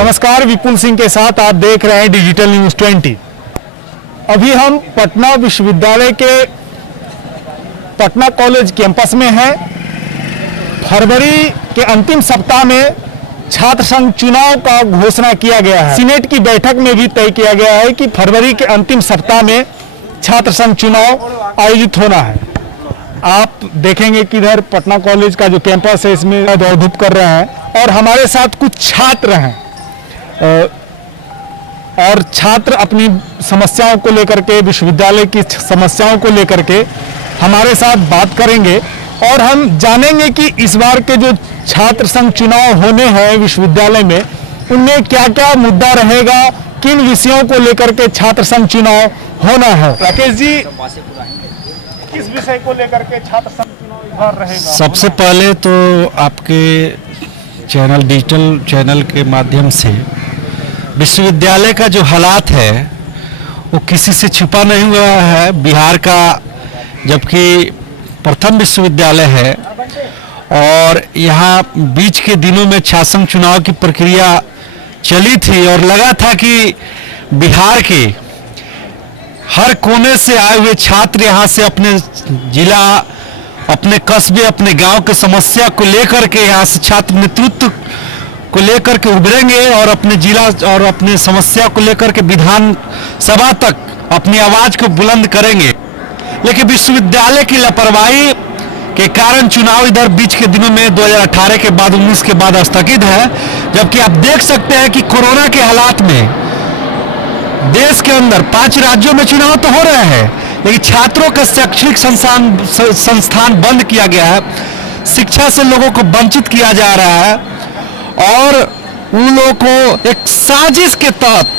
नमस्कार, विपुल सिंह के साथ आप देख रहे हैं डिजिटल न्यूज 20। अभी हम पटना विश्वविद्यालय के पटना कॉलेज कैंपस में हैं। फरवरी के अंतिम सप्ताह में छात्र संघ चुनाव का घोषणा किया गया है। सीनेट की बैठक में भी तय किया गया है कि फरवरी के अंतिम सप्ताह में छात्र संघ चुनाव आयोजित होना है। आप देखेंगे कि इधर पटना कॉलेज का जो कैंपस है इसमें दौड़ धूप कर रहे हैं और हमारे साथ कुछ छात्र हैं और छात्र अपनी समस्याओं को लेकर के, विश्वविद्यालय की समस्याओं को लेकर के हमारे साथ बात करेंगे और हम जानेंगे कि इस बार के जो छात्र संघ चुनाव होने हैं विश्वविद्यालय में, उनमें क्या क्या मुद्दा रहेगा, किन विषयों को लेकर के छात्र संघ चुनाव होना है। राकेश जी, किस विषय को लेकर के छात्र संघ चुनाव इस बार रहेगा? सबसे पहले तो आपके चैनल, डिजिटल चैनल के माध्यम से विश्वविद्यालय का जो हालात है वो किसी से छुपा नहीं हुआ है। बिहार का जबकि प्रथम विश्वविद्यालय है और यहाँ बीच के दिनों में छात्र संघ चुनाव की प्रक्रिया चली थी और लगा था कि बिहार के हर कोने से आए हुए छात्र यहाँ से अपने जिला, अपने कस्बे, अपने गांव के समस्या को लेकर के यहाँ से छात्र नेतृत्व को लेकर के उभरेंगे और अपने जिला और अपने समस्या को लेकर के विधान सभा तक अपनी आवाज को बुलंद करेंगे। लेकिन विश्वविद्यालय की लापरवाही के कारण चुनाव इधर बीच के दिनों में 2018 के बाद 19 के बाद स्थगित है। जबकि आप देख सकते हैं कि कोरोना के हालात में देश के अंदर 5 राज्यों में चुनाव तो हो रहे हैं, लेकिन छात्रों का शैक्षणिक संस्थान बंद किया गया है, शिक्षा से लोगों को वंचित किया जा रहा है और उन लोगों को एक साजिश के तहत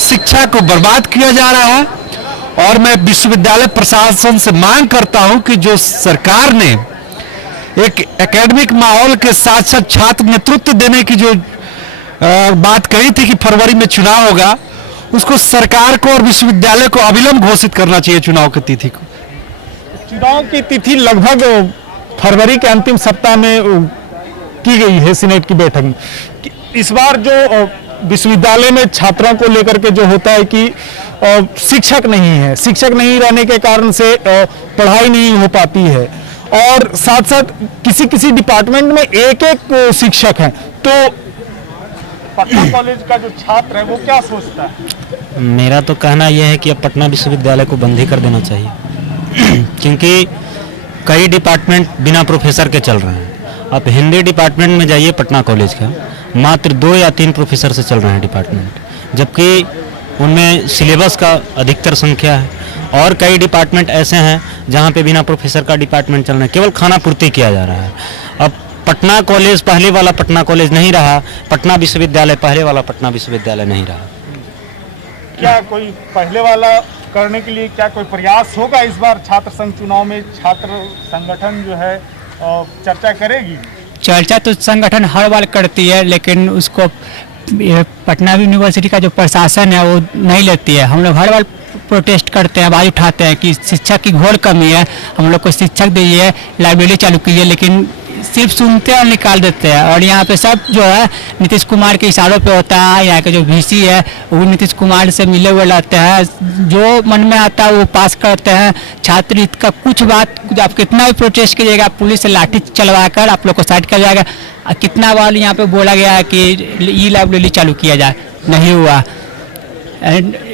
शिक्षा को बर्बाद किया जा रहा है। और मैं विश्वविद्यालय प्रशासन से मांग करता हूं कि जो सरकार ने एक एकेडमिक माहौल के साथ साथ छात्र नेतृत्व देने की जो बात कही थी कि फरवरी में चुनाव होगा, उसको सरकार को और विश्वविद्यालय को अविलंब घोषित करना चाहिए चुनाव की तिथि को। चुनाव की तिथि लगभग फरवरी के अंतिम सप्ताह में की गई है सीनेट की बैठक में। इस बार जो विश्वविद्यालय में छात्रों को लेकर के जो होता है कि शिक्षक नहीं है, शिक्षक नहीं रहने के कारण से पढ़ाई नहीं हो पाती है और साथ साथ किसी किसी डिपार्टमेंट में एक एक शिक्षक हैं। तो पटना कॉलेज का जो छात्र है वो क्या सोचता है? मेरा तो कहना यह है कि अब पटना विश्वविद्यालय को बंद ही कर देना चाहिए क्योंकि कई डिपार्टमेंट बिना प्रोफेसर के चल रहे हैं। आप हिंदी डिपार्टमेंट में जाइए पटना कॉलेज का, मात्र 2 या 3 प्रोफेसर से चल रहे हैं डिपार्टमेंट, जबकि उनमें सिलेबस का अधिकतर संख्या है। और कई डिपार्टमेंट ऐसे हैं जहां पे बिना प्रोफेसर का डिपार्टमेंट चल रहे हैं, केवल खाना पूर्ति किया जा रहा है। अब पटना कॉलेज पहले वाला पटना कॉलेज नहीं रहा, पटना विश्वविद्यालय पहले वाला पटना विश्वविद्यालय नहीं रहा। क्या कोई पहले वाला करने के लिए क्या कोई प्रयास होगा इस बार छात्र संघ चुनाव में? छात्र संगठन जो है चर्चा करेगी? चर्चा तो संगठन हर बार करती है, लेकिन उसको पटना यूनिवर्सिटी का जो प्रशासन है वो नहीं लेती है। हम लोग हर बार प्रोटेस्ट करते हैं, आवाज उठाते हैं कि शिक्षक की घोर कमी है, हम लोग को शिक्षक दीजिए, लाइब्रेरी चालू कीजिए, लेकिन सिर्फ सुनते हैं और निकाल देते हैं। और यहाँ पे सब जो है नीतीश कुमार के इशारों पे होता है। यहाँ के जो वीसी है वो नीतीश कुमार से मिले हुए रहते हैं, जो मन में आता है वो पास करते हैं। छात्र हित का कुछ बात आप कितना भी प्रोटेस्ट कीजिएगा, पुलिस से लाठी चलवा कर आप लोग को साइड कर जाएगा। कितना बार यहाँ पे बोला गया है कि ई लाइब्रेरी चालू किया जाए, नहीं हुआ।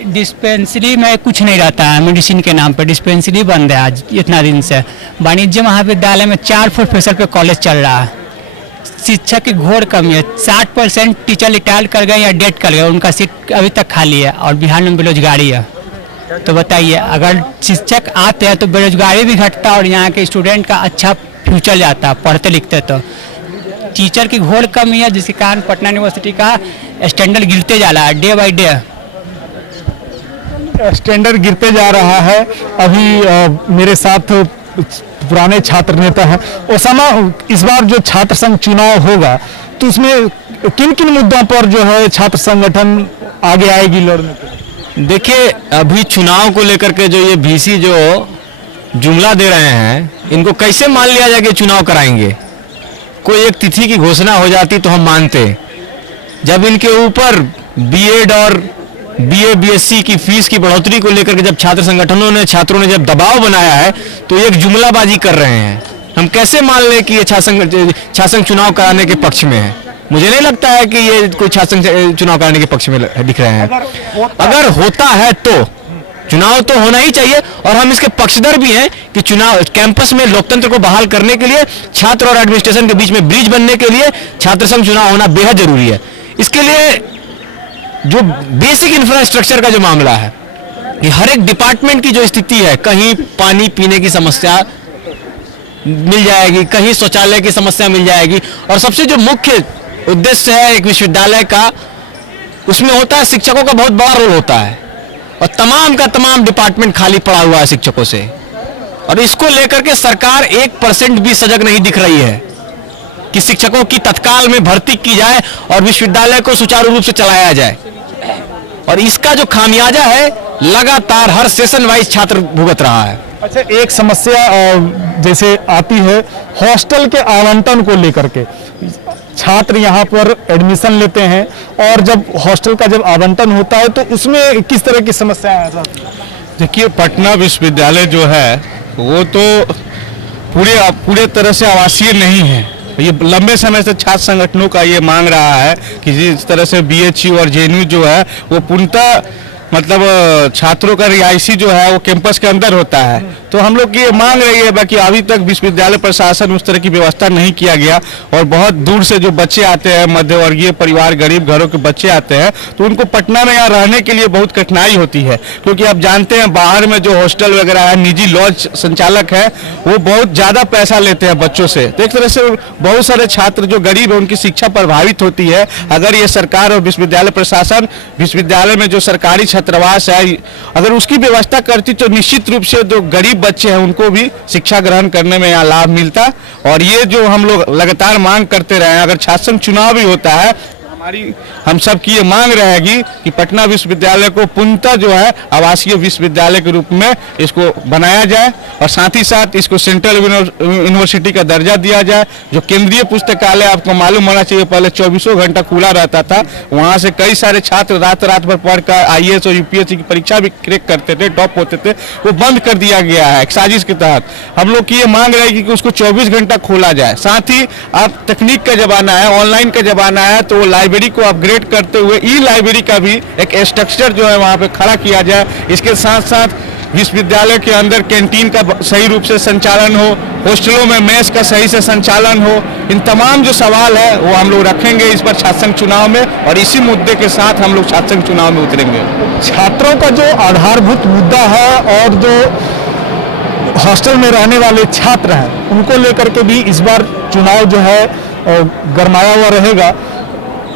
डिस्पेंसरी में कुछ नहीं रहता है, मेडिसिन के नाम पर डिस्पेंसरी बंद है आज इतना दिन से। वाणिज्य महाविद्यालय में 4 प्रोफेसर पे कॉलेज चल रहा है। शिक्षक की घोर कमी है, 60% टीचर रिटायर कर गए या डेथ कर गए, उनका सीट अभी तक खाली है और बिहार में बेरोजगारी है। तो बताइए, अगर शिक्षक आते हैं तो बेरोजगारी भी घटता है और यहाँ के स्टूडेंट का अच्छा फ्यूचर जाता है पढ़ते लिखते। तो टीचर की घोर कमी है जिसके कारण पटना यूनिवर्सिटी का स्टैंडर्ड गिरते जा रहा है, डे बाई डे स्टैंडर्ड गिरते जा रहा है। अभी मेरे साथ पुराने छात्र नेता हैं। ओसामा, इस बार जो छात्र संघ चुनाव होगा तो उसमें किन किन मुद्दों पर जो है छात्र संगठन आगे आएगी लड़ने को? देखिए, अभी चुनाव को लेकर के जो ये वीसी जो जुमला दे रहे हैं, इनको कैसे मान लिया जाए कि चुनाव कराएंगे? कोई एक तिथि की घोषणा हो जाती तो हम मानते, जब इनके ऊपर बीएड और बीए बीएससी की फीस की बढ़ोतरी को लेकर के जब छात्र संगठनों ने छात्रों ने जब दबाव बनाया है तो ये एक जुमलाबाजी कर रहे हैं। हम कैसे मान लें कि ये छात्र चुनाव कराने के पक्ष में है? मुझे नहीं लगता है कि ये कोई छात्र चुनाव कराने के पक्ष में दिख रहे हैं। अगर होता है तो चुनाव तो होना ही चाहिए और हम इसके पक्षधर भी हैं कि चुनाव कैंपस में लोकतंत्र को बहाल करने के लिए, छात्र और एडमिनिस्ट्रेशन के बीच में ब्रिज बनने के लिए छात्र संघ चुनाव होना बेहद जरूरी है। इसके लिए जो बेसिक इंफ्रास्ट्रक्चर का जो मामला है कि हर एक डिपार्टमेंट की जो स्थिति है, कहीं पानी पीने की समस्या मिल जाएगी, कहीं शौचालय की समस्या मिल जाएगी, और सबसे जो मुख्य उद्देश्य है एक विश्वविद्यालय का, उसमें होता है शिक्षकों का बहुत बड़ा रोल होता है और तमाम का तमाम डिपार्टमेंट खाली पड़ा हुआ है शिक्षकों से, और इसको लेकर के सरकार 1% भी सजग नहीं दिख रही है कि शिक्षकों की तत्काल में भर्ती की जाए और विश्वविद्यालय को सुचारू रूप से चलाया जाए। और इसका जो खामियाजा है लगातार हर सेशन वाइज छात्र भुगत रहा है। अच्छा, एक समस्या जैसे आती है हॉस्टल के आवंटन को लेकर के। छात्र यहाँ पर एडमिशन लेते हैं और जब हॉस्टल का जब आवंटन होता है तो उसमें किस तरह की समस्या है? देखिए, पटना विश्वविद्यालय जो है वो तो पूरे तरह से आवासीय नहीं है। ये लंबे समय से छात्र संगठनों का ये मांग रहा है कि जिस तरह से बीएचयू और जेएनयू जो है वो पूर्णतः मतलब छात्रों का रिहायशी जो है वो कैंपस के अंदर होता है, तो हम लोग की ये मांग रही है बाकी अभी तक विश्वविद्यालय प्रशासन उस तरह की व्यवस्था नहीं किया गया और बहुत दूर से जो बच्चे आते हैं, मध्यवर्गीय परिवार, गरीब घरों के बच्चे आते हैं, तो उनको पटना में यहाँ रहने के लिए बहुत कठिनाई होती है, क्योंकि आप जानते हैं बाहर में जो हॉस्टल वगैरह है, निजी लॉज संचालक है, वो बहुत ज़्यादा पैसा लेते हैं बच्चों से। तो एक तरह से बहुत सारे छात्र जो गरीब है उनकी शिक्षा प्रभावित होती है। अगर ये सरकार और विश्वविद्यालय प्रशासन विश्वविद्यालय में जो सरकारी छात्रावास है अगर उसकी व्यवस्था करती तो निश्चित रूप से जो गरीब बच्चे हैं उनको भी शिक्षा ग्रहण करने में यहाँ लाभ मिलता। और ये जो हम लोग लगातार मांग करते रहे हैं, अगर छात्र संघ चुनाव भी होता है, हम सब की ये मांग रहेगी कि पटना विश्वविद्यालय को पूर्णतः जो है आवासीय विश्वविद्यालय के रूप में इसको बनाया जाए और साथ ही साथ इसको सेंट्रल यूनिवर्सिटी का दर्जा दिया जाए। जो केंद्रीय पुस्तकालय आपको मालूम होना चाहिए पहले 24 घंटा खुला रहता था, वहाँ से कई सारे छात्र रात भर पढ़कर आईएएस और यूपीएससी की परीक्षा भी क्रैक करते थे, टॉप होते थे, वो बंद कर दिया गया है एक साजिश के तहत। हम लोग की ये मांग रहेगी कि उसको 24 घंटा खोला जाए। साथ ही अब तकनीक का जमाना है, ऑनलाइन का जमाना है, तो लाइब्रेरी को अपग्रेड करते हुए ई लाइब्रेरी का भी एक स्ट्रक्चर जो है वहाँ पे खड़ा किया जाए। इसके साथ साथ विश्वविद्यालय के अंदर कैंटीन का सही रूप से संचालन हो, हॉस्टलों में मेस का सही से संचालन हो। इन तमाम जो सवाल है वो हम लोग रखेंगे इस पर छात्र संघ चुनाव में और इसी मुद्दे के साथ हम लोग छात्र संघ चुनाव में उतरेंगे। छात्रों का जो आधारभूत मुद्दा है और जो हॉस्टल में रहने वाले छात्र हैं उनको लेकर के भी इस बार चुनाव जो है गरमाया हुआ रहेगा।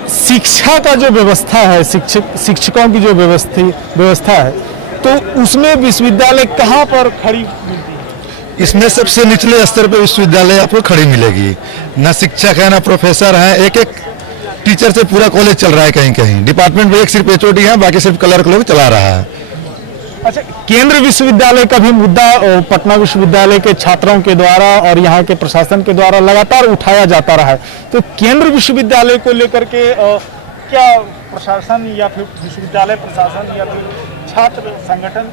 शिक्षा का जो व्यवस्था है, शिक्षकों की जो व्यवस्था है, तो उसमें विश्वविद्यालय कहाँ पर खड़ी मिलती है? इसमें सबसे निचले स्तर पर विश्वविद्यालय आपको खड़ी मिलेगी। न शिक्षक है, न प्रोफेसर है, एक एक टीचर से पूरा कॉलेज चल रहा है। कहीं कहीं डिपार्टमेंट में एक सिर्फ एचओडी है, बाकी सिर्फ क्लर्क लोग चला रहा है। अच्छा, केंद्र विश्वविद्यालय का भी मुद्दा पटना विश्वविद्यालय के छात्रों के द्वारा और यहाँ के प्रशासन के द्वारा लगातार उठाया जाता रहा है, तो केंद्र विश्वविद्यालय को लेकर के क्या प्रशासन या फिर विश्वविद्यालय प्रशासन या फिर छात्र संगठन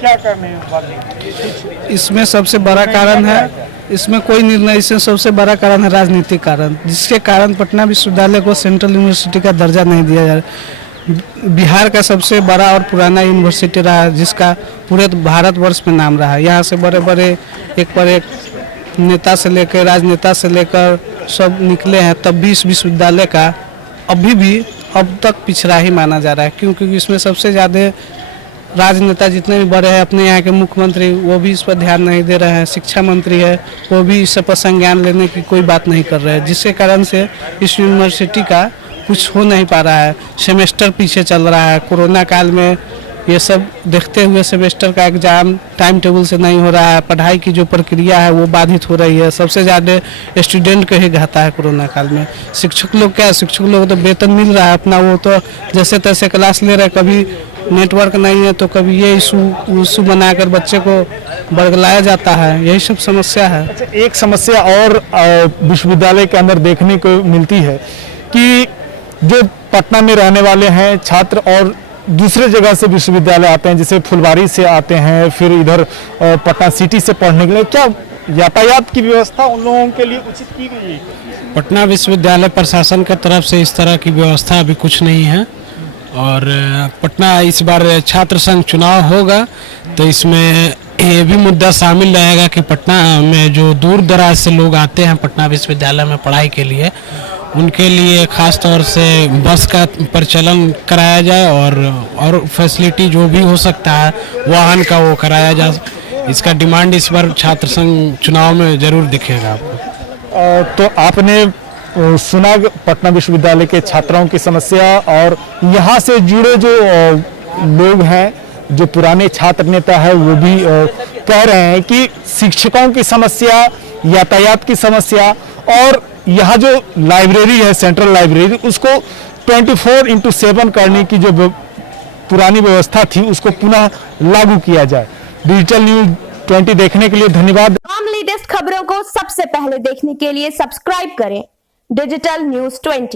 क्या करने वाले हैं? इसमें सबसे बड़ा कारण है, इसमें कोई निर्णय, इसमें सबसे बड़ा कारण है राजनीतिक कारण, जिसके कारण पटना विश्वविद्यालय को सेंट्रल यूनिवर्सिटी का दर्जा नहीं दिया जा रहा। बिहार का सबसे बड़ा और पुराना यूनिवर्सिटी रहा है जिसका पूरे भारतवर्ष में नाम रहा है। यहाँ से बड़े बड़े एक पर एक नेता से लेकर राजनेता से लेकर सब निकले हैं, तब भी इस विश्वविद्यालय का अभी भी अब तक पिछड़ा ही माना जा रहा है, क्योंकि इसमें सबसे ज़्यादा राजनेता जितने भी बड़े हैं, अपने यहाँ के मुख्यमंत्री, वो भी इस पर ध्यान नहीं दे रहे हैं। शिक्षा मंत्री है, वो भी इस पर संज्ञान लेने की कोई बात नहीं कर रहे हैं, जिसके कारण से इस यूनिवर्सिटी का कुछ हो नहीं पा रहा है। सेमेस्टर पीछे चल रहा है, कोरोना काल में ये सब देखते हुए सेमेस्टर का एग्ज़ाम टाइम टेबल से नहीं हो रहा है, पढ़ाई की जो प्रक्रिया है वो बाधित हो रही है। सबसे ज़्यादा स्टूडेंट को ही घाता है कोरोना काल में। शिक्षक लोग क्या, शिक्षक लोग तो वेतन मिल रहा है अपना, वो तो जैसे तैसे क्लास ले रहे हैं, कभी नेटवर्क नहीं है तो कभी ये इशू बनाकर बच्चे को बरगलाया जाता है, यही सब समस्या है। अच्छा, एक समस्या और विश्वविद्यालय के अंदर देखने को मिलती है कि जो पटना में रहने वाले हैं छात्र और दूसरे जगह से विश्वविद्यालय आते हैं, जैसे फुलवारी से आते हैं, फिर इधर पटना सिटी से पढ़ने के लिए, क्या यातायात की व्यवस्था उन लोगों के लिए उचित की गई है? पटना विश्वविद्यालय प्रशासन की तरफ से इस तरह की व्यवस्था अभी कुछ नहीं है। और पटना इस बार छात्र संघ चुनाव होगा तो इसमें ये भी मुद्दा शामिल रहेगा कि पटना में जो दूर दराज से लोग आते हैं पटना विश्वविद्यालय में पढ़ाई के लिए, उनके लिए खास तौर से बस का परिचालन कराया जाए और फैसिलिटी जो भी हो सकता है वाहन का वो कराया जाए। इसका डिमांड इस बार छात्र संघ चुनाव में जरूर दिखेगा आपको। तो आपने सुना पटना विश्वविद्यालय के छात्राओं की समस्या, और यहाँ से जुड़े जो लोग हैं, जो पुराने छात्र नेता है, वो भी कह रहे हैं कि शिक्षकों की समस्या, यातायात की समस्या, और यहाँ जो लाइब्रेरी है सेंट्रल लाइब्रेरी, उसको 24/7 करने की जो पुरानी व्यवस्था थी उसको पुनः लागू किया जाए। डिजिटल न्यूज 20 देखने के लिए धन्यवाद। तमाम लेटेस्ट खबरों को सबसे पहले देखने के लिए सब्सक्राइब करें डिजिटल न्यूज 20।